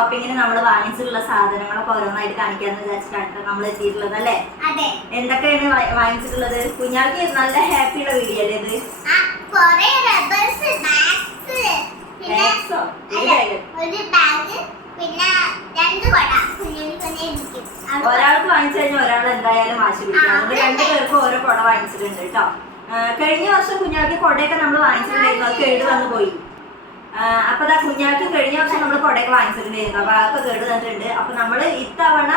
ഷോപ്പിങ്ങിന് നമ്മൾ വാങ്ങിച്ചിട്ടുള്ള സാധനങ്ങളൊക്കെ ഓരോന്നായിട്ട് കാണിക്കാന്ന് വിചാരിച്ചിട്ടാണ് നമ്മൾ എത്തിയിട്ടുള്ളത് അല്ലേ? എന്തൊക്കെയാണ് വാങ്ങിച്ചിട്ടുള്ളത്? കുഞ്ഞാക്ക് നല്ല ഹാപ്പിയുള്ള വീഡിയോ അല്ലേ ഇത്? ഒരാൾക്ക് വാങ്ങിച്ചു കഴിഞ്ഞാൽ ഒരാൾ എന്തായാലും വാശി പിടിക്കും. അതുകൊണ്ട് രണ്ടുപേർക്കും ഓരോ കുട വാങ്ങിച്ചിട്ടുണ്ട് കേട്ടോ. കഴിഞ്ഞ വർഷം കുഞ്ഞാക്ക് കുടയൊക്കെ നമ്മൾ വാങ്ങിച്ചിട്ടുണ്ടായിരുന്നു, അത് കേട് വന്നു പോയി. അപ്പൊ കുഞ്ഞാക്ക് കഴിഞ്ഞ വർഷം നമ്മൾ കുടയൊക്കെ വാങ്ങിച്ചിട്ടുണ്ടായിരുന്നു, അപ്പൊ അതൊക്കെ കേട് വന്നിട്ടുണ്ട്. അപ്പൊ നമ്മള് ഇത്തവണ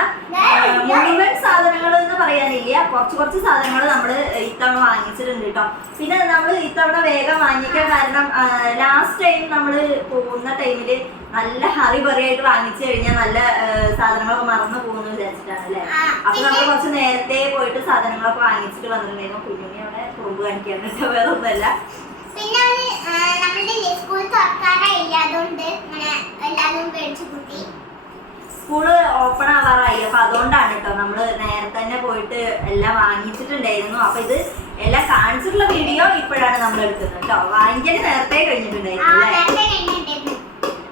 മുഴുവൻ സാധനങ്ങൾ എന്ന് പറയാനില്ല, കുറച്ച് സാധനങ്ങൾ നമ്മൾ ഇത്തവണ വാങ്ങിച്ചിട്ടുണ്ട് കേട്ടോ. പിന്നെ നമ്മൾ ഇത്തവണ വേഗം വാങ്ങിക്കാൻ കാരണം ലാസ്റ്റ് ടൈം നമ്മൾ പോകുന്ന ടൈമില് നല്ല ഹറിബറിയായിട്ട് വാങ്ങിച്ചു കഴിഞ്ഞാൽ നല്ല സാധനങ്ങളൊക്കെ മറന്നു പോകുന്നു വിചാരിച്ചിട്ടാണ് അല്ലേ? അപ്പൊ നമ്മൾ കുറച്ച് നേരത്തെ പോയിട്ട് സാധനങ്ങളൊക്കെ വാങ്ങിച്ചിട്ട് വന്നിട്ടുണ്ടായിരുന്നു. കുഞ്ഞുണ്ണി അവിടെ കുറുമ്പ് കാണിക്കാണ് കേട്ടോ, വേറെ ഒന്നുമല്ല. പിന്നെ സ്കൂൾ തുറക്കാറായില്ല, അതുകൊണ്ട് എല്ലാവരും മേടിച്ചു കൂട്ടി. സ്കൂള് ഓപ്പൺ ആവാറായി, അപ്പൊ അതുകൊണ്ടാണ് കേട്ടോ നമ്മള് നേരത്തെ തന്നെ പോയിട്ട് എല്ലാം വാങ്ങിച്ചിട്ടുണ്ടായിരുന്നു. അപ്പൊ ഇത് എല്ലാം കാണിച്ചിട്ടുള്ള വീഡിയോ ഇപ്പോഴാണ് നമ്മൾ എടുക്കുന്നത് കേട്ടോ. വാങ്ങിക്കല് നേരത്തെ കഴിഞ്ഞിട്ടുണ്ടായിരുന്നു അല്ലേ?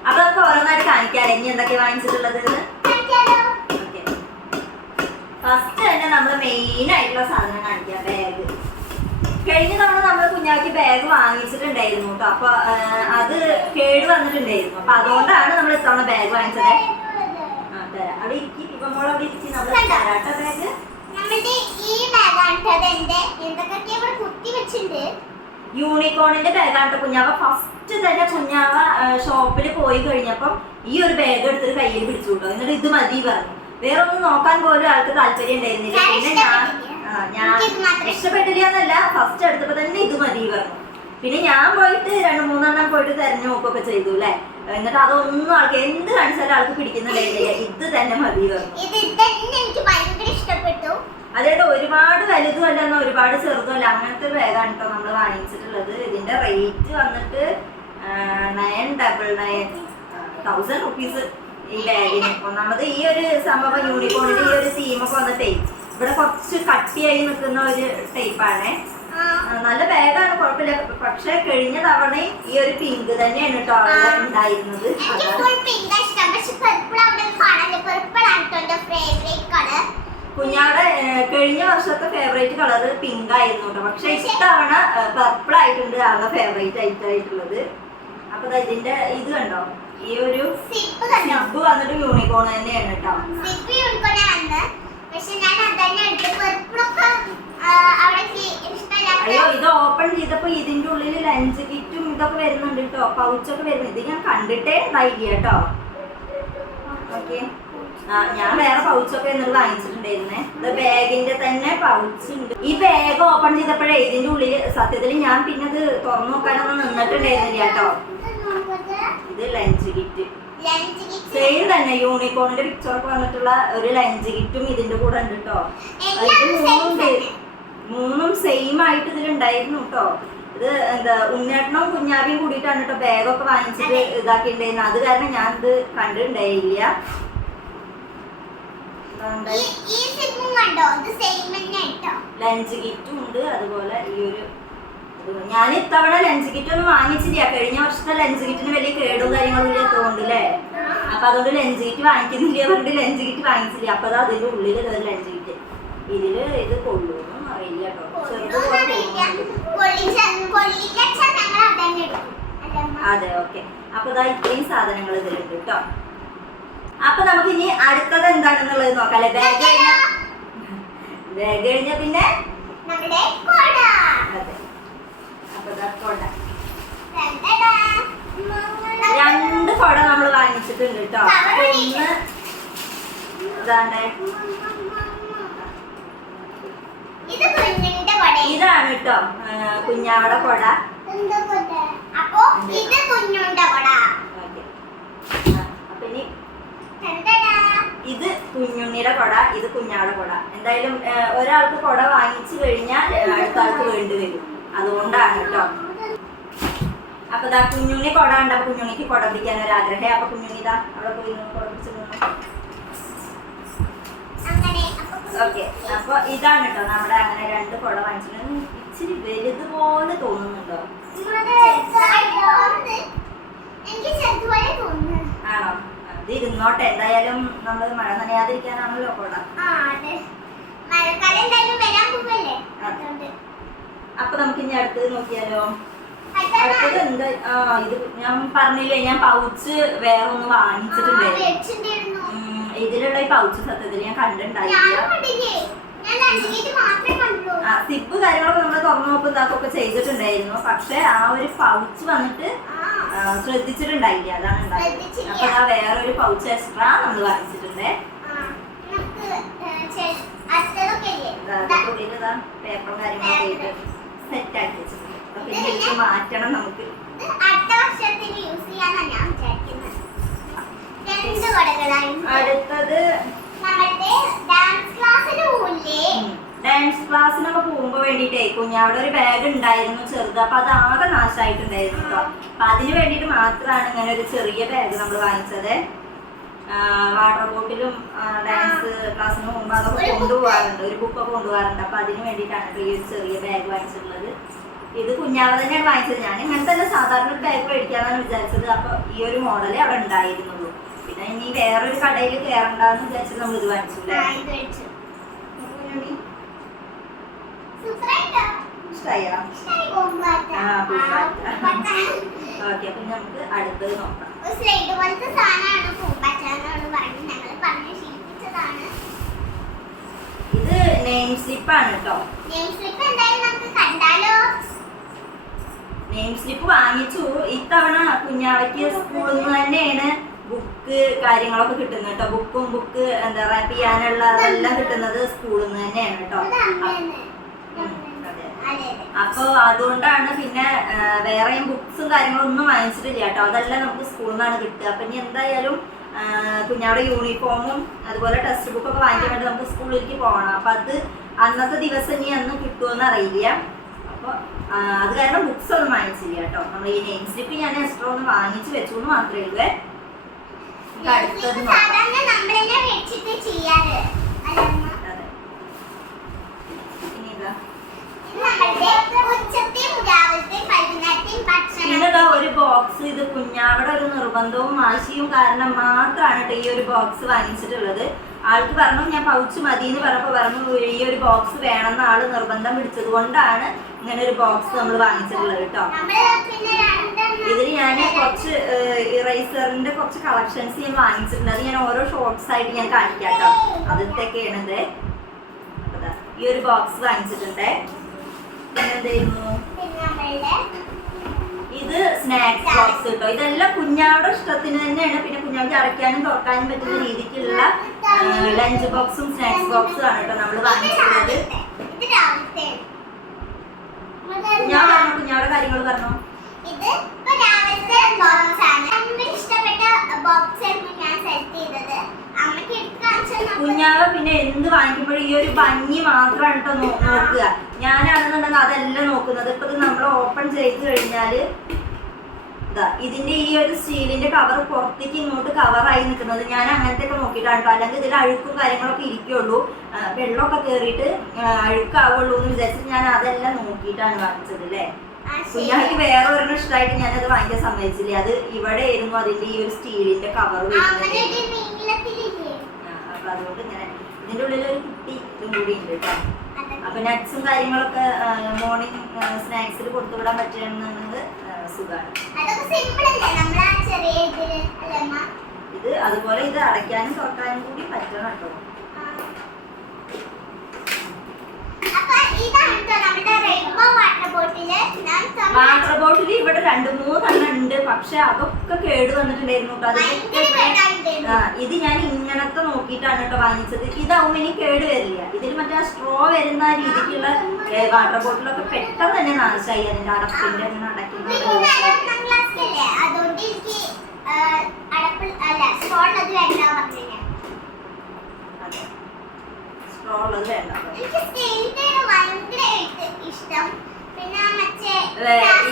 അപ്പൊ നമുക്ക് ഓരോന്നായിട്ട് കാണിക്കാല്ലേ ഇനി എന്തൊക്കെ വാങ്ങിച്ചിട്ടുള്ളത്. ഫസ്റ്റ് തന്നെ നമ്മൾ മെയിൻ ആയിട്ടുള്ള സാധനം കാണിക്കാം, ബാഗ്. കഴിഞ്ഞ തവണ നമ്മൾ കുഞ്ഞാക്ക് ബാഗ് വാങ്ങിച്ചിട്ടുണ്ടായിരുന്നു കേട്ടോ. അപ്പൊ അത് കേട് വന്നിട്ടുണ്ടായിരുന്നു, അപ്പൊ അതുകൊണ്ടാണ് നമ്മൾ ഇത്തവണ ബാഗ് വാങ്ങിച്ചത്. അവിടെ ഇരിക്കും, ഇപ്പൊ മോൾ അവിടെ ഇരിക്കും. നമ്മൾ തരാട്ടോ ബാഗ്. യൂണിക്കോണിന്റെ ബാഗാണ് കുഞ്ഞാവ ഫസ്റ്റ് തന്നെ. കുഞ്ഞാവ ഷോപ്പിൽ പോയി കഴിഞ്ഞപ്പം ഈ ഒരു ബാഗ് എടുത്തിട്ട് കയ്യിൽ പിടിച്ചു കിട്ടോ. എന്നിട്ട് ഇത് മതി പറഞ്ഞു. വേറെ ഒന്നും നോക്കാൻ പോലും ആൾക്ക് താല്പര്യം ഉണ്ടായിരുന്നില്ല. പിന്നെ ഞാൻ ഇഷ്ടപ്പെട്ടില്ല എന്നല്ല, ഫസ്റ്റ് എടുത്തപ്പോ തന്നെ ഇത് മതി പറഞ്ഞു. പിന്നെ ഞാൻ പോയിട്ട് 2-3 പോയിട്ട് തെരഞ്ഞു നോക്കൊക്കെ ചെയ്തു അല്ലെ. എന്നിട്ട് അതൊന്നും ആൾക്ക് എന്ത് കാണിച്ചാലും ആൾക്ക് പിടിക്കുന്നുണ്ടായില്ല, ഇത് തന്നെ മതി പറഞ്ഞു. അതേട്ടോ, ഒരുപാട് വലുതും അല്ല എന്നാ ഒരുപാട് ചെറുതും അല്ല, അങ്ങനത്തെ ബാഗാണ് കേട്ടോ നമ്മൾ വാങ്ങിച്ചിട്ടുള്ളത്. ഇതിന്റെ റേറ്റ് വന്നിട്ട് 999,000 റുപ്പീസ് ഈ ബാഗിന്. ഒന്നാമത് ഈ ഒരു സംഭവം യൂണിക്കോണിന്റെ ഈ ഒരു തീമൊക്കെ വന്നിട്ടേ ഇവിടെ കുറച്ച് കട്ടിയായി നിൽക്കുന്ന ഒരു ടൈപ്പാണേ. നല്ല ബാഗാണ്, കുഴപ്പമില്ല. പക്ഷെ കഴിഞ്ഞ തവണയും ഈ ഒരു പിങ്ക് തന്നെയാണ് കേട്ടോ ഉണ്ടായിരുന്നത്. കുഞ്ഞാടെ കഴിഞ്ഞ വർഷത്തെ ഫേവറേറ്റ് കളർ പിങ്ക് ആയിരുന്നു കേട്ടോ. പക്ഷെ ഇത്തവണ പർപ്പിൾ ആയിട്ടുണ്ട് ആളുടെ ഫേവറേറ്റ് ആയിട്ടുള്ളത്. അപ്പൊ ഇതിന്റെ ഇത് കണ്ടോ, ഈ ഒരു സിബ് വന്നിട്ട് യൂണിക്കോൺ തന്നെയാണ് കേട്ടോ. അയ്യോ, ഇത് ഓപ്പൺ ചെയ്തപ്പോ ഇതിന്റെ ഉള്ളിൽ ലഞ്ച് കിറ്റും ഇതൊക്കെ വരുന്നുണ്ട് കേട്ടോ, പൗച്ചൊക്കെ വരുന്നുണ്ട്. ഇത് ഞാൻ കണ്ടിട്ടേ ഉണ്ടായില്ല കേട്ടോ. ഓക്കെ, ഞാൻ വേറെ പൗച്ചൊക്കെ എന്നിട്ട് വാങ്ങിച്ചിട്ടുണ്ടായിരുന്നേ. ഇത് ബാഗിന്റെ തന്നെ പൗച്ച് ഉണ്ട്. ഈ ബാഗ് ഓപ്പൺ ചെയ്തപ്പോഴേ ഇതിന്റെ ഉള്ളിൽ സത്യത്തിൽ ഞാൻ പിന്നെ അത് തുറന്നു നോക്കാനൊന്നും നിന്നിട്ടുണ്ടായിരുന്നില്ല കേട്ടോ. ഇത് ലഞ്ച് കിറ്റ് സെയിം തന്നെ, യൂണിക്കോണിന്റെ പിക്ചറൊക്കെ വന്നിട്ടുള്ള ഒരു ലഞ്ച് കിറ്റും ഇതിന്റെ കൂടെ ഉണ്ട് കേട്ടോ. മൂന്നും സെയിം ആയിട്ട് ഇതിലുണ്ടായിരുന്നു കേട്ടോ. ഇത് എന്താ ഉണ്ണേട്ടനും കുഞ്ഞാവിയും കൂടിയിട്ടാണ് കേട്ടോ ബാഗൊക്കെ വാങ്ങിച്ചിട്ട് ഇതാക്കിണ്ടായിരുന്നു. അത് കാരണം ഞാൻ ഇത് കണ്ടിട്ടുണ്ടായില്ല. ലഞ്ച് കിറ്റും ഉണ്ട്, അതുപോലെ ഈ ഒരു ഞാൻ ഇത്തവണ ലഞ്ച് കിറ്റ് ഒന്നും വാങ്ങിച്ചില്ല. കഴിഞ്ഞ വർഷത്തെ ലഞ്ച് കിറ്റിന് വലിയ കേടും കാര്യങ്ങളും തോന്നില്ലേ. അപ്പൊ അതുകൊണ്ട് ലഞ്ച് കിറ്റ് വാങ്ങിക്കുന്നില്ല പറഞ്ഞിട്ട് ലഞ്ച് കിറ്റ് വാങ്ങിച്ചില്ല. അപ്പൊ അത് അതിന്റെ ഉള്ളിൽ ഒരു ലഞ്ച് കിറ്റ്. ഇതില് ഇത് കൊള്ളൂന്നും അറിയില്ല കേട്ടോ, അതെ. ഓക്കെ, അപ്പൊ ഇതാ ഇത്രയും സാധനങ്ങൾ ഇതിലുണ്ട് കേട്ടോ. അപ്പൊ നമുക്ക് ഇനി അടുത്തത് എന്താണെന്നുള്ളത് നോക്കാം അല്ലെ. ബാഗ് കഴിഞ്ഞ പിന്നെ അതെ. അപ്പൊ കൊട, 2 കൊട നമ്മൾ വാങ്ങിച്ചിട്ടുണ്ട് കേട്ടോ. ഒന്ന് ഇതാണ്ടേ, ഇതാണ് കേട്ടോ കുഞ്ഞാവടെ കൊട. അപ്പൊ ഇനി ഇത് കുഞ്ഞുണ്ണിയുടെ കൊട, ഇത് കുഞ്ഞാടെ കൊട. എന്തായാലും ഒരാൾക്ക് കൊട വാങ്ങിച്ചു കഴിഞ്ഞാൽ അടുത്ത ആൾക്ക് വേണ്ടി വരും, അതുകൊണ്ടാണ് കേട്ടോ. അപ്പൊ ഇതാ കുഞ്ഞുണ്ണി കൊട ഉണ്ട്. അപ്പൊ കുഞ്ഞുണ്ണിക്ക് കൊട പിടിക്കാൻ ഒരു ആഗ്രഹം. അപ്പൊ കുഞ്ഞുണ്ണി ഇതാ അവിടെ പോയി കൊട പിടിച്ചു. ഓക്കെ, അപ്പൊ ഇതാണ് കേട്ടോ നമ്മുടെ അങ്ങനെ 2 കൊട വാങ്ങിച്ചിട്ടുണ്ട്. ഇച്ചിരി വലുതുപോലെ തോന്നുന്നുണ്ടോ? ആണോ? അത് ഇരുന്നോട്ടെ, എന്തായാലും നമ്മൾ മഴ നനയാതിരിക്കാനാണല്ലോ കൊട. അതെ, മഴക്കാലം എന്തായാലും വരാൻ പോവല്ലേ, അതുകൊണ്ട്. അപ്പൊ നമുക്ക് ഇനി അടുത്തത് നോക്കിയാലോ. അടുത്തത് എന്താ, ഇത് ഞാൻ പറഞ്ഞില്ലേ, ഞാൻ പൗച്ച് വേറെ ഒന്ന് വാങ്ങിച്ചിട്ടുണ്ടായിരുന്നു. ഇതിലുള്ള ഈ പൗച്ച് സത്യത്തിൽ ഞാൻ കണ്ടിട്ടുണ്ടായില്ല. സിപ്പ് കാര്യങ്ങളൊക്കെ നമ്മൾ തുറന്നു നോക്കും ഇതാക്കൊക്കെ ചെയ്തിട്ടുണ്ടായിരുന്നു. പക്ഷെ ആ ഒരു പൗച്ച് വന്നിട്ട് ശ്രദ്ധിച്ചിട്ടുണ്ടായില്ല, അതാണ് ഉണ്ടായത്. അപ്പൊ ആ വേറൊരു പൗച്ച് എക്സ്ട്രാ നമ്മൾ വാങ്ങിച്ചിട്ടുണ്ട്. പേപ്പറും കാര്യങ്ങളൊക്കെ ആയിട്ട് സെറ്റ് ആക്കി വെച്ചിട്ടുണ്ട്. അപ്പൊ ഇതിലേക്ക് മാറ്റണം നമുക്ക്. അടുത്തത് ഡാൻസ് ക്ലാസ്സിനൊക്കെ പോകുമ്പോ വേണ്ടിട്ടേ കുഞ്ഞാവിടെ ഒരു ബാഗ് ഉണ്ടായിരുന്നു ചെറുത്. അപ്പൊ അത് ആകെ നാശമായിട്ടുണ്ടായിരുന്നു കേട്ടോ. അപ്പൊ അതിന് വേണ്ടിട്ട് മാത്രമാണ് ഇങ്ങനെ ഒരു ചെറിയ ബാഗ് നമ്മൾ വാങ്ങിച്ചത്. വാട്ടർ ബോട്ടിലും ഡാൻസ് ക്ലാസ്സിന് പോകുമ്പോ അതൊക്കെ കൊണ്ടുപോകാറുണ്ട്, ഒരു ബുക്കൊക്കെ കൊണ്ടുപോകാറുണ്ട്. അപ്പൊ അതിന് വേണ്ടിയിട്ടാണ് ഈ ഒരു ചെറിയ ബാഗ് വാങ്ങിച്ചിട്ടുള്ളത്. ഇത് കുഞ്ഞാവ തന്നെയാണ് വാങ്ങിച്ചത്. ഞാൻ ഇങ്ങനത്തെ തന്നെ സാധാരണ ഒരു ബാഗ് മേടിക്കാന്നാണ് വിചാരിച്ചത്. അപ്പൊ ഈ ഒരു മോഡലേ അവിടെ ഉണ്ടായിരുന്നുള്ളൂ. പിന്നെ ഇനി വേറൊരു കടയിൽ കയറണ്ടെന്ന് വിചാരിച്ചിട്ട് നമ്മൾ ഇത് വാങ്ങിച്ചു. ഓക്കെ, അപ്പൊ നമുക്ക് അടുത്തത് നോക്കാം. ഇത് നെയിം സ്ലിപ്പാണ് കേട്ടോ. നെയിം സ്ലിപ്പ് വാങ്ങിച്ചു. ഇത്തവണ കുഞ്ഞാവയ്ക്ക് സ്കൂളിൽ നിന്ന് തന്നെയാണ് ബുക്ക് കാര്യങ്ങളൊക്കെ കിട്ടുന്നത് കേട്ടോ. ബുക്ക് എന്താ റാപ്പ് ചെയ്യാനുള്ള അതെല്ലാം കിട്ടുന്നത് സ്കൂളിൽ നിന്ന് തന്നെയാണ് കേട്ടോ. അപ്പൊ അതുകൊണ്ടാണ് പിന്നെ വേറെയും ബുക്സും കാര്യങ്ങളൊന്നും വാങ്ങിച്ചിട്ടില്ല കേട്ടോ. അതെല്ലാം നമുക്ക് സ്കൂളിൽ നിന്നാണ് കിട്ടുക. അപ്പൊ ഇനി എന്തായാലും കുഞ്ഞാവിടെ യൂണിഫോമും അതുപോലെ ടെക്സ്റ്റ് ബുക്കൊക്കെ വാങ്ങിക്കാൻ വേണ്ടി നമുക്ക് സ്കൂളിലേക്ക് പോകണം. അപ്പൊ അത് അന്നത്തെ ദിവസം ഇനി അന്ന് കിട്ടുമെന്ന് അറിയില്ല. അപ്പൊ അത് കാരണം ബുക്സ് ഒന്നും വാങ്ങിച്ചില്ല കേട്ടോ. നമ്മൾ ഈ നെയിം സ്ലിപ്പ് ഞാൻ എക്സ്ട്രാ ഒന്ന് വാങ്ങിച്ചു വെച്ചു എന്ന് മാത്രമേ ഉള്ളൂ. അടുത്തത് പിന്നെതാ ഒരു ബോക്സ്. ഇത് കുഞ്ഞാവിടെ ഒരു നിർബന്ധവും വാശിയും കാരണം മാത്രമാണ് ഈ ഒരു ബോക്സ് വാങ്ങിച്ചിട്ടുള്ളത്. ആൾക്ക് പറഞ്ഞു ഞാൻ പൗച്ച് മതി എന്ന് പറഞ്ഞപ്പോൾ പറഞ്ഞു ഈ ഒരു ബോക്സ് വേണമെന്ന് ആള് നിർബന്ധം പിടിച്ചത് കൊണ്ടാണ് ഇങ്ങനെ ഒരു ബോക്സ് നമ്മൾ വാങ്ങിച്ചിട്ടുള്ളത് കേട്ടോ. ഇതിൽ ഞാൻ കുറച്ച് ഇറേസറിന്റെ കുറച്ച് കളക്ഷൻസ് ഞാൻ വാങ്ങിച്ചിട്ടുണ്ട്. അത് ഞാൻ ഓരോ ഷോർട്സ് ആയിട്ട് ഞാൻ കാണിക്കാം കേട്ടോ. അതിലൊക്കെയാണിത്. ഈ ഒരു ബോക്സ് വാങ്ങിച്ചിട്ടുണ്ട്. ഇത് സ്നാക്സ് ബോക്സ് കേട്ടോ. ഇതെല്ലാം കുഞ്ഞാവിടെ ഇഷ്ടത്തിന് തന്നെയാണ്. പിന്നെ കുഞ്ഞാവയ്ക്ക് അടയ്ക്കാനും തുറക്കാനും പറ്റുന്ന രീതിക്കുള്ള ലഞ്ച് ബോക്സും സ്നാക്സ് ബോക്സും ആണ് കേട്ടോ നമ്മൾ വാങ്ങിച്ചിട്ടുള്ളത്. കുഞ്ഞാവിടെ കാര്യങ്ങൾ പറഞ്ഞോ. കുഞ്ഞാവ പിന്നെ എന്ത് വാങ്ങിക്കുമ്പോഴും ഈ ഒരു ഭംഗി മാത്രമാണ് കേട്ടോ നോക്കുക. ഞാനാണെന്നുണ്ടെങ്കിൽ അതെല്ലാം നോക്കുന്നത്. ഇപ്പൊ ഇത് നമ്മൾ ഓപ്പൺ ചെയ്ത് കഴിഞ്ഞാല് ഇതിന്റെ ഈ ഒരു സ്റ്റീലിന്റെ കവർ പുറത്തേക്ക് ഇങ്ങോട്ട് കവറായി നിൽക്കുന്നത് ഞാൻ അങ്ങനത്തെ ഒക്കെ നോക്കിയിട്ടാണ് കേട്ടോ. അല്ലെങ്കിൽ ഇതിൽ അഴുക്കും കാര്യങ്ങളൊക്കെ ഇരിക്കുള്ളൂ, വെള്ളമൊക്കെ കയറിയിട്ട് അഴുക്കാവുള്ളൂ എന്ന് വിചാരിച്ചിട്ട് ഞാൻ അതെല്ലാം നോക്കിയിട്ടാണ് വാങ്ങിച്ചത് അല്ലേ. കുഞ്ഞാക്ക് വേറെ ഒരെണ്ണം ഇഷ്ടമായിട്ട് ഞാനത് വാങ്ങിക്കാൻ സമ്മതിച്ചില്ല. അത് ഇവിടെ ആയിരുന്നു അതിന്റെ ഈ ഒരു സ്റ്റീലിന്റെ കവർ വരുന്നത്. അപ്പൊ അതുകൊണ്ട് ഇങ്ങനെ ഇതിന്റെ ഉള്ളിൽ ഒരു കുട്ടി ഇതും കൂടി ഉണ്ട് കേട്ടോ. അപ്പൊ നട്ട്സും കാര്യങ്ങളൊക്കെ മോർണിംഗ് സ്നാക്സിൽ കൊടുത്തുവിടാൻ പറ്റുന്നത് സുഖമാണ്. ഇത് അതുപോലെ ഇത് അടയ്ക്കാനും തുറക്കാനും കൂടി പറ്റണം കേട്ടോ. വാട്ടർ ബോട്ടിൽ ഇവിടെ 2-3 എണ്ണം ഉണ്ട്. പക്ഷെ അതൊക്കെ കേട് വന്നിട്ടുണ്ടായിരുന്നു കേട്ടോ. ഇത് ഞാൻ ഇങ്ങനത്തെ നോക്കിയിട്ടാണ് കേട്ടോ വാങ്ങിച്ചത്. ഇതാവുമ്പോ ഇനി കേട് വരില്ല. ഇതിൽ മറ്റേ സ്ട്രോ വരുന്ന രീതിക്കുള്ള വാട്ടർ ബോട്ടിലൊക്കെ പെട്ടെന്ന് തന്നെ നാശമായി. അതിന്റെ അടപ്പിന്റെ അങ്ങനെ അടയ്ക്കുന്നത് സ്ട്രോ ഉള്ളത് വേണ്ട.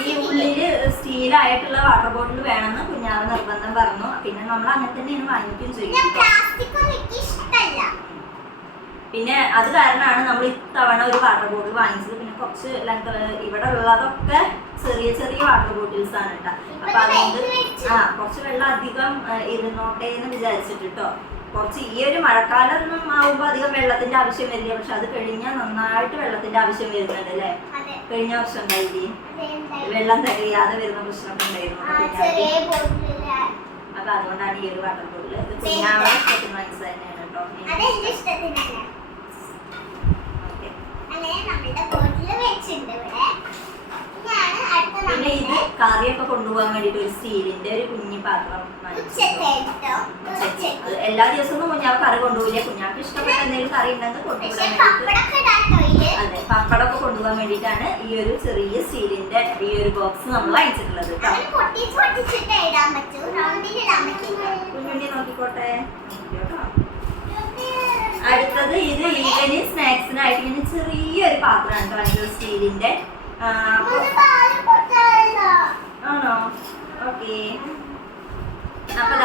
ഈ ഉള്ളില് സ്റ്റീലായിട്ടുള്ള വാട്ടർ ബോട്ടിൽ വേണമെന്ന് കുഞ്ഞാവ് നിർബന്ധം പറഞ്ഞു. പിന്നെ നമ്മൾ അങ്ങനെ തന്നെയാണ് വാങ്ങിക്കുകയും ചെയ്യും. പിന്നെ അത് കാരണമാണ് നമ്മൾ ഇത്തവണ ഒരു വാട്ടർ ബോട്ടിൽ വാങ്ങിച്ചത്. പിന്നെ കുറച്ച് ഇവിടെ ഉള്ളതൊക്കെ ചെറിയ ചെറിയ വാട്ടർ ബോട്ടിൽസ് ആണ് കേട്ടോ. അപ്പൊ അതുകൊണ്ട് കുറച്ച് വെള്ളം അധികം ഇരുന്നോട്ടെ എന്ന് വിചാരിച്ചിട്ട് കേട്ടോ. കുറച്ച് ഈ ഒരു മഴക്കാലം ആവുമ്പോ അധികം വെള്ളത്തിന്റെ ആവശ്യം വരില്ല, പക്ഷെ അത് കഴിഞ്ഞാൽ നന്നായിട്ട് വെള്ളത്തിന്റെ ആവശ്യം വരുന്നുണ്ട് അല്ലേ? കഴിഞ്ഞ വർഷം ഉണ്ടായില്ലേ വെള്ളം തികയാതെ വരുന്ന പ്രശ്നമൊക്കെ ഉണ്ടായിരുന്നു. അപ്പൊ അതുകൊണ്ടാണ് ഈ ഒരു വാട്ടർ ബോട്ടിൽ. ഇത് കുഞ്ഞാവളെ ഇഷ്ടത്തിന് വാങ്ങിച്ചത് തന്നെയാണ് കേട്ടോ. പിന്നെ ഇത് കറിയൊക്കെ കൊണ്ടുപോകാൻ വേണ്ടിട്ട് ഒരു സ്റ്റീലിന്റെ ഒരു കുഞ്ഞി പാത്രം. എല്ലാ ദിവസവും കുഞ്ഞാവ് കറി കൊണ്ടുപോയില്ല, കുഞ്ഞാക്ക് ഇഷ്ടപ്പെട്ട എന്തെങ്കിലും കറി ഉണ്ടെങ്കിൽ കൊണ്ടുപോകാൻ വേണ്ടിട്ട്. അതെ, പപ്പടമൊക്കെ കൊണ്ടുപോകാൻ വേണ്ടിട്ടാണ് ഈ ഒരു ചെറിയ സ്റ്റീലിന്റെ ഈ ഒരു ബോക്സ് നമ്മൾ വാങ്ങിച്ചിട്ടുള്ളത് കേട്ടോ. കുഞ്ഞുണ്ണി നോക്കിക്കോട്ടെ. അടുത്തത് ഇത് ഈവനിങ് സ്നാക്സിനായിട്ട് ഇങ്ങനെ ചെറിയൊരു പാത്രമാണ് കേട്ടോ, സ്റ്റീലിന്റെ. ആണോ? ഓക്കെ. അപ്പൊ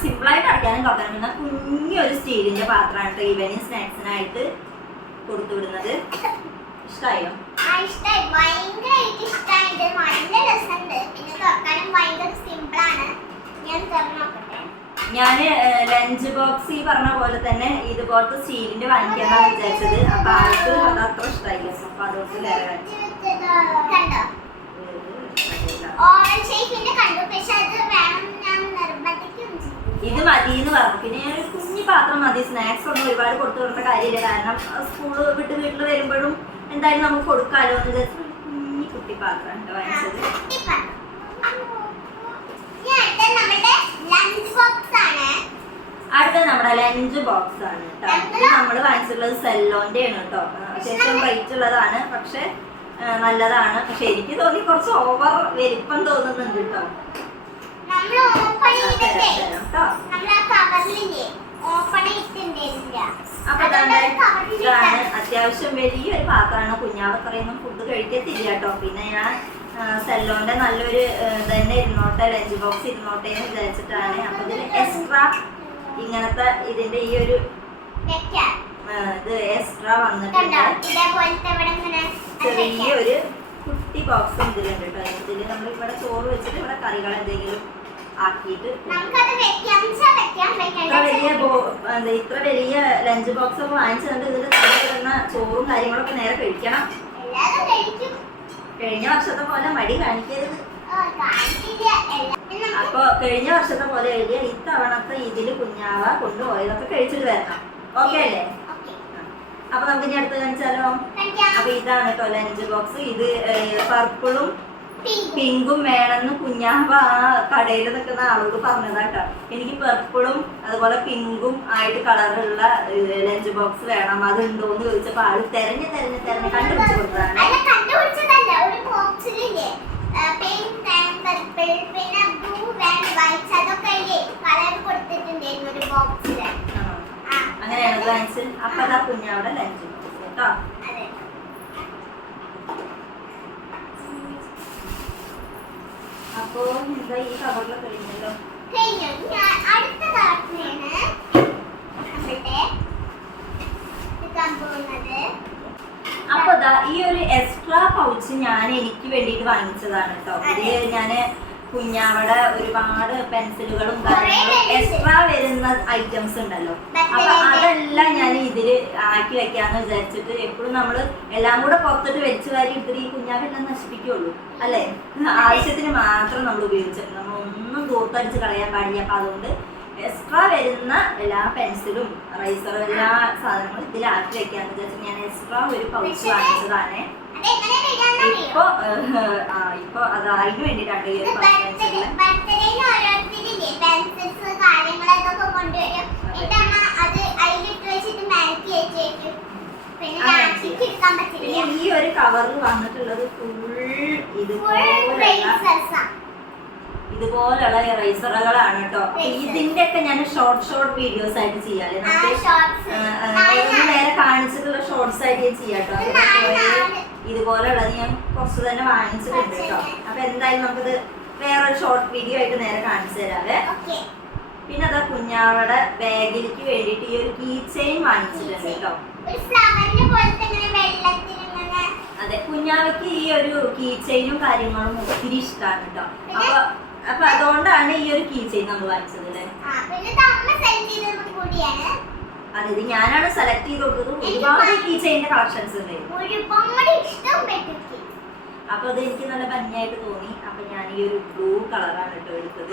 സിമ്പിളായിട്ട് അടയ്ക്കാനും തുറക്കാനും പറ്റുന്ന കുഞ്ഞൊരു സ്റ്റീലിന്റെ പാത്രമാണ് കേട്ടോ ഈവനിങ് സ്നാക്സിനായിട്ട് കൊടുത്തു വിടുന്നത്. ഇഷ്ടായോ? ഞാന് ലഞ്ച് ബോക്സ് ഈ പറഞ്ഞ പോലെ തന്നെ ഇതുപോലത്തെ സ്റ്റീലിന്റെ വാങ്ങിക്കാന്നാണ് വിചാരിച്ചത്. അപ്പൊ ആൾക്ക് അത് അത്ര ഇഷ്ടമായില്ല, അപ്പൊ അതുകൊണ്ട് വേറെ ഇത് മതി എന്ന് പറഞ്ഞു. പിന്നെ ഞാൻ ഒരു കുഞ്ഞു പാത്രം മതി, സ്നാക്സ് ഒന്നും ഒരുപാട് കൊടുത്തു വിടേണ്ട കാര്യമില്ല. കാരണം സ്കൂള് വിട്ട് വീട്ടിൽ വരുമ്പോഴും എന്തായാലും നമുക്ക് കൊടുക്കാലോ എന്ന് വിചാരിച്ചു കുഞ്ഞി കുട്ടി പാത്രം വാങ്ങിച്ചത്. അടുത്ത നമ്മുടെ ലഞ്ച് ബോക്സ് ആണ് കേട്ടോ. ഇത് നമ്മൾ വാങ്ങിച്ചിട്ടുള്ളത് സെല്ലോന്റെ ആണ് കേട്ടോ. അത്യാവശ്യം റേറ്റ് ഉള്ളതാണ്, പക്ഷെ നല്ലതാണ്. പക്ഷെ എനിക്ക് തോന്നി കുറച്ച് ഓവർ വലിപ്പം തോന്നുന്നുണ്ട് കേട്ടോ. അപ്പൊ ഇതാണ് അത്യാവശ്യം വലിയൊരു പാത്രമാണ്. കുഞ്ഞാവ് അത്രയൊന്നും ഫുഡ് കഴിക്കത്തില്ല കേട്ടോ. പിന്നെ ഞാൻ സെല്ലോന്റെ നല്ലൊരു തന്നെ ഇരുന്നോട്ടെ, ലഞ്ച് ബോക്സ് ഇരുന്നോട്ടെ എന്ന് വിചാരിച്ചിട്ടാണ്. അപ്പൊ ഇതിന് എക്സ്ട്രാ ഇങ്ങനത്തെ ഇതിന്റെ ഈ ഒരു ഇത് എക്സ്ട്രാ വന്നിട്ടുണ്ട്. ചെറിയൊരു കുട്ടി ബോക്സും ഇതിലുണ്ട് കേട്ടോ. ഇതില് നമ്മൾ ഇവിടെ ചോറ് വെച്ചിട്ട് ഇവിടെ കറികൾ എന്തെങ്കിലും ആക്കിയിട്ട് ഇത്ര വലിയ ലഞ്ച് ബോക്സ് ഒക്കെ വാങ്ങിച്ചിട്ടുണ്ട്. ഇതിൽ തരുന്ന ചോറും കാര്യങ്ങളൊക്കെ നേരെ കഴിക്കണം. കഴിഞ്ഞ വർഷത്തെ പോലെ മടി കാണിക്കരുത്. അപ്പൊ കഴിഞ്ഞ വർഷത്തെ പോലെ എഴുതിയ ഇത്തവണത്തെ ഇതില് കുഞ്ഞാവ കൊണ്ടുപോയതൊക്കെ കഴിച്ചിട്ട് വരണം. ഓക്കെ അല്ലേ? അപ്പൊ നമുക്ക് ഇനി അടുത്ത് കാണിച്ചാലോ? അപ്പൊ ഇതാണ് കേട്ടോ ലഞ്ച് ബോക്സ്. ഇത് പർപ്പിളും പിങ്കും വേണമെന്ന് കുഞ്ഞാവ ആ കടയിൽ നിൽക്കുന്ന ആളോട് പറഞ്ഞതാട്ടോ. എനിക്ക് പർപ്പിളും അതുപോലെ പിങ്കും ആയിട്ട് കളറുള്ള ലഞ്ച് ബോക്സ് വേണം, അതുണ്ടോന്ന് ചോദിച്ചപ്പോ ആള് തെരഞ്ഞ് കണ്ടുപിടിച്ചു കൊടുത്തതാണ്. അങ്ങനെയാണ് വാങ്ങിച്ച്. അപ്പൊ അതാ കുഞ്ഞാവിടെ ലഞ്ച് ബോക്സ് കേട്ടോ. അപ്പൊ എന്താ ഈ കവറിൽ കഴിഞ്ഞല്ലോ. അപ്പൊ ഈ ഒരു എക്സ്ട്രാ പൗച്ച് ഞാൻ എനിക്ക് വേണ്ടിയിട്ട് വാങ്ങിച്ചതാണ് കേട്ടോ. ഇത് ഞാന് കുഞ്ഞാവയുടെ ഒരുപാട് പെൻസിലുകളും കാര്യങ്ങളും എക്സ്ട്രാ വരുന്ന ഐറ്റംസ് ഉണ്ടല്ലോ. അപ്പൊ അതെല്ലാം ഞാൻ ഇതില് ആക്കി വെക്കാന്ന് വിചാരിച്ചിട്ട്. എപ്പോഴും നമ്മള് എല്ലാം കൂടെ പുറത്തിട്ട് വെച്ച് വാരി എടുത്തിട്ട് ഈ കുഞ്ഞാവെല്ലാം നശിപ്പിക്കുള്ളൂ അല്ലെ? ആവശ്യത്തിന് മാത്രം നമ്മൾ ഉപയോഗിച്ചിട്ട് നമ്മൾ ഒന്നും ദൂർത്തടിച്ച് കളയാൻ പാടില്ല. അപ്പൊ അതുകൊണ്ട് എക്സ്ട്രാ വരുന്ന എല്ലാ പെൻസിലും റൈസറും എല്ലാ സാധനങ്ങളും ഇതിലാക്കി വെക്കാന്ന് വിചാരിച്ചിട്ട് ഞാൻ എക്സ്ട്രാ ഒരു പൗച്ച് വാങ്ങിച്ചതാണ്. ഇപ്പൊ അത് അതിന് വേണ്ടിട്ടാണ് ഈ ഒരു ഈ ഒരു കവറിൽ വന്നിട്ടുള്ളത് ഫുൾ ഇതുപോലുള്ള ഇറൈസറുകളാണ് കേട്ടോ. ഇതിന്റെ ഒക്കെ ഞാൻ ഷോർട്ട് വീഡിയോസ് ആയിട്ട് ചെയ്യാല്ലേ, നമുക്ക് നേരെ കാണിച്ചിട്ടുള്ള ഷോർട്സ് ആയിട്ട് ഞാൻ ചെയ്യാട്ടോ. ഇതുപോലുള്ളത് ഞാൻ കുറച്ച് തന്നെ വാങ്ങിച്ചിട്ടുണ്ട് കേട്ടോ. അപ്പൊ എന്തായാലും നമുക്കിത് വേറൊരു ഷോർട്ട് വീഡിയോ ആയിട്ട് നേരെ കാണിച്ചു തരാവേ. പിന്നെ അതാ കുഞ്ഞാവയുടെ ബാഗിലേക്ക് വേണ്ടിയിട്ട് ഈ ഒരു കീ ചെയിൻ വാങ്ങിച്ചിട്ടുണ്ട് കേട്ടോ. അതെ, കുഞ്ഞാവയ്ക്ക് ഈ ഒരു കീ ചെയിനും കാര്യങ്ങളും ഒത്തിരി ഇഷ്ടമാണ് കേട്ടോ. അപ്പൊ അതുകൊണ്ടാണ് ഈ ഒരു കീ ചെയിൻ നമ്മൾ വാങ്ങിച്ചത് അല്ലേ. അതെ, ഇത് ഞാനാണ് സെലക്ട് ചെയ്ത് കൊടുത്തത്. ഒരുപാട് കീ ചെയിന്റെ കളക്ഷൻസ് ഉണ്ടായിരുന്നു. അപ്പൊ അത് എനിക്ക് നല്ല ഭംഗിയായിട്ട് തോന്നി. അപ്പൊ ഞാൻ ഈ ഒരു ബ്ലൂ കളറാണ് കേട്ടോ എടുത്തത്.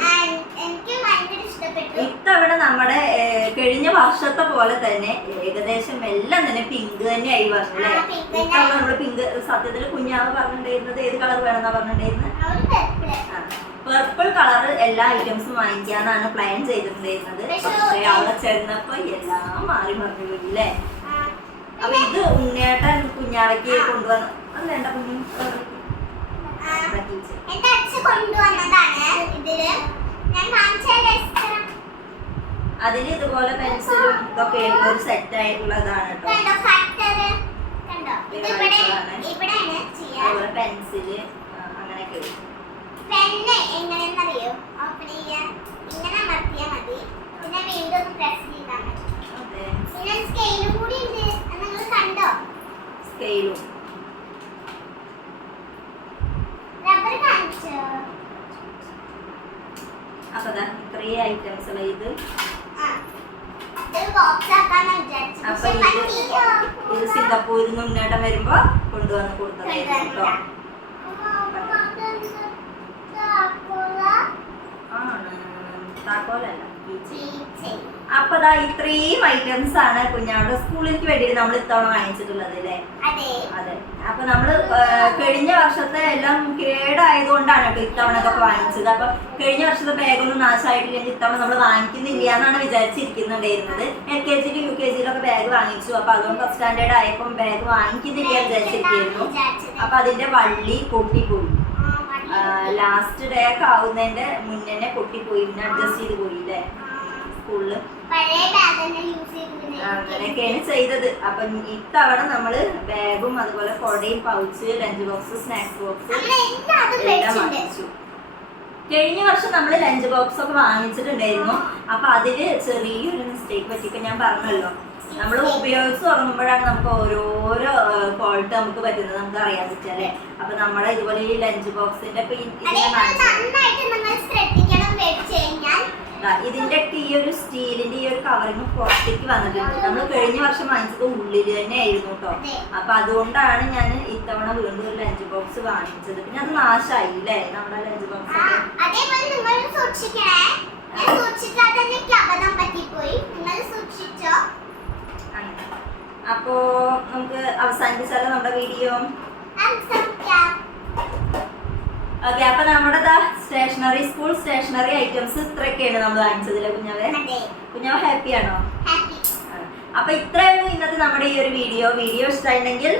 ഇത്തവണ നമ്മുടെ കഴിഞ്ഞ വർഷത്തെ പോലെ തന്നെ ഏകദേശം എല്ലാം തന്നെ പിങ്ക് തന്നെയായി വന്നു അല്ലേ. ഇത്തവണ നമ്മള് പിങ്ക്, സത്യത്തിൽ കുഞ്ഞാവ് പറഞ്ഞിട്ടുണ്ടായിരുന്നത് ഏത് കളർ വേണമെന്നാ പറഞ്ഞിട്ടുണ്ടായിരുന്നത്? പർപ്പിൾ കളർ എല്ലാ ഐറ്റംസും വാങ്ങിക്കാന്നാണ് പ്ലാൻ ചെയ്തിട്ടുണ്ടായിരുന്നത്. പക്ഷെ അവിടെ ചെന്നപ്പോ എല്ലാം മാറി മറിഞ്ഞു പോയി അല്ലേ. അപ്പൊ ഇത് ഉണ്ണിയേട്ടൻ കുഞ്ഞാവയ്ക്ക് കൊണ്ടുവന്ന അത് വേണ്ട കുഞ്ഞു അതിന് ഇതുപോലെ പെൻസിലും ഇതൊക്കെ ഒരു സെറ്റ് ആയിട്ടുള്ളതാണ് കേട്ടോ. പെൻസില് അങ്ങനെയൊക്കെ പെണ്ണ് എങ്ങനെയെന്നറിയോ? ഓപ്പൺ ചെയ്യാൻ ഇങ്ങനെ അമർത്തിയാൽ മതി. പിന്നെ വീണ്ടും ഒന്ന് പ്രസ് ചെയ്താൽ മതി. പിന്നെ സ്കെയിലും കൂടി ഉണ്ട്. നിങ്ങൾ കണ്ടോ? സ്കെയിലും റബ്ബർ കാണിച്ചോ? അപ്പൊ ഇത്രയും ഐറ്റംസ് ഉള്ള ഇത് ബോക്സ് ആക്കാന്ന് വിചാരിച്ചു. അപ്പൊ ഇത് സിംഗപ്പൂരിൽ നിന്ന് ഉണ്ണേട്ടം വരുമ്പോ കൊണ്ടുവന്ന് കൊടുത്തതായിരുന്നു കേട്ടോ. താക്കോലല്ല. അപ്പൊ ഇത്രയും ഐറ്റംസ് ആണ് കുഞ്ഞാവിടെ സ്കൂളിലേക്ക് വേണ്ടിയിട്ട് നമ്മൾ ഇത്തവണ വാങ്ങിച്ചിട്ടുള്ളത് അല്ലേ. അതെ, അപ്പൊ നമ്മള് കഴിഞ്ഞ വർഷത്തെ എല്ലാം കേടായതുകൊണ്ടാണ് കേട്ടോ ഇത്തവണ ഇതൊക്കെ വാങ്ങിച്ചത്. അപ്പൊ കഴിഞ്ഞ വർഷത്തെ ബാഗൊന്നും നാശമായിട്ടില്ലെങ്കിൽ ഇത്തവണ നമ്മൾ വാങ്ങിക്കുന്നില്ല എന്നാണ് വിചാരിച്ചിരിക്കുന്നുണ്ടായിരുന്നത്. LKG UKG ബാഗ് വാങ്ങിച്ചു. അപ്പൊ അതുകൊണ്ട് ഫസ്റ്റ് സ്റ്റാൻഡേർഡ് ആയപ്പോ ബാഗ് വാങ്ങിക്കുന്നില്ല വിചാരിച്ചിരിക്കുന്നു. അപ്പൊ അതിന്റെ വള്ളി പൊട്ടിപ്പോയി. ലാസ്റ്റ് ഡേ ഒക്കെ ആവുന്നതിന്റെ മുന്നേ പൊട്ടിപ്പോയി. പിന്നെ അഡ്ജസ്റ്റ് ചെയ്ത് പോയില്ലേ സ്കൂളില്. അങ്ങനെയൊക്കെയാണ് ചെയ്തത്. അപ്പൊ ഇത്തവണ നമ്മള് ബാഗും അതുപോലെ കൊടയും pouch lunch box snacks box എല്ലാം വാങ്ങിച്ചു. കഴിഞ്ഞ വർഷം നമ്മൾ ലഞ്ച് ബോക്സ് ഒക്കെ വാങ്ങിച്ചിട്ടുണ്ടായിരുന്നു. അപ്പൊ അതില് ചെറിയൊരു മിസ്റ്റേക്ക് പറ്റിയൊക്കെ ഞാൻ പറഞ്ഞല്ലോ. നമ്മൾ ഉപയോഗിച്ച് തുടങ്ങുമ്പോഴാണ് നമുക്ക് ഓരോരോ ഫോൾട്ട് നമുക്ക് പറ്റുന്നത് നമുക്ക് അറിയാൻ പറ്റല്ലേ. അപ്പൊ നമ്മളെ ഇതുപോലെ ഈ ലഞ്ച് ബോക്സിന്റെ ഇതിന്റെ ഈ ഒരു സ്റ്റീലിന്റെ ഈ ഒരു കവറിങ് പുറത്തേക്ക് വന്നിട്ടുണ്ട്. നമ്മൾ കഴിഞ്ഞ വർഷം വാങ്ങിച്ചത് ഉള്ളില് തന്നെ ആയിരുന്നു കേട്ടോ. അപ്പൊ അതുകൊണ്ടാണ് ഞാൻ ഇത്തവണ വീണ്ടും ഒരു ലഞ്ച് ബോക്സ് വാങ്ങിച്ചത്. പിന്നെ അത് നാശമായി അല്ലേ നമ്മുടെ ലഞ്ച് ബോക്സ്. അപ്പോ നമുക്ക് അവസാനിപ്പിച്ചാലോ നമ്മുടെ വീഡിയോ? ഓക്കെ, അപ്പൊ നമ്മുടെ സ്റ്റേഷനറി സ്കൂൾ സ്റ്റേഷനറി ഐറ്റംസ് ഇത്രയൊക്കെയാണ് നമ്മൾ വാങ്ങിച്ചതില്ലേ കുഞ്ഞാവേ. കുഞ്ഞാവ് ഹാപ്പി ആണോ? അപ്പൊ ഇത്രയുള്ളൂ ഇന്നത്തെ നമ്മുടെ ഈ ഒരു വീഡിയോ. വീഡിയോ ഇഷ്ടമായിട്ടുണ്ടെങ്കിൽ